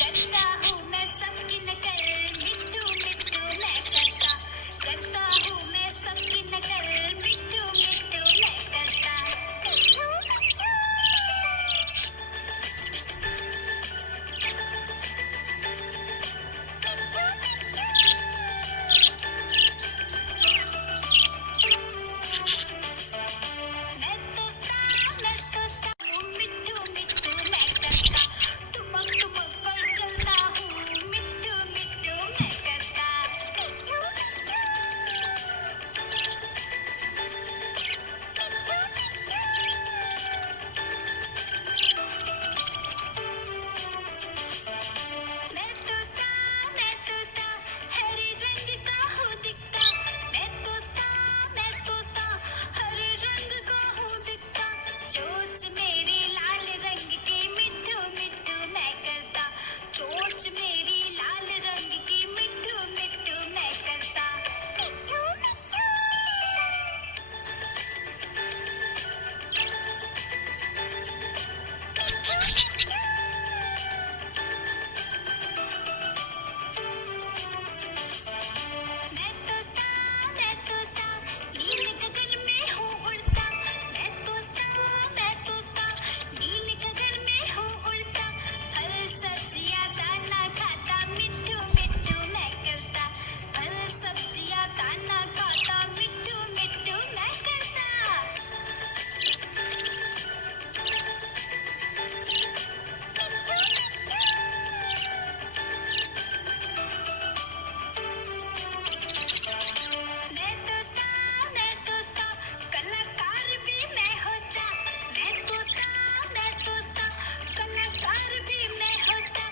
करता हूँ मैं सबकी नकल, मिट्टू मिट्टू मैं करता हूँ मैं सबकी नकल, मिट्टू मिट्टू मैं करता। मिट्टू मिट्टू मैं तोता हूँ, मिट्टू मिट्टू मैं करता। टुमक टुमक कर चलता हूँ, मिट्टू मिट्टू मैं करता। मिट्टू मिट्टू मैं तोता हरे रंग का हूँ दिखता। मैं तोता हरे रंग का हूँ दिखता। चोंच मेरी लाल रंग की, मिट्टू मिट्टू मैं करता। चोंच मेरी लाल रंग की, मिट्टू मिट्टू मैं करता। मिट्टू मिट्टू मैं तोता नील गगन में हूँ उड़ता। मैं तोता नील गगन में हूँ उड़ता। फल सब्जियाँ दाना खाता, मिट्टू मिट्टू मैं करता। फल सब्जियाँ दाना खाता, मिट्टू मिट्टू मैं करता। मैं तोता कलाकार भी मैं होता। मैं तोता कलाकार भी मैं होता।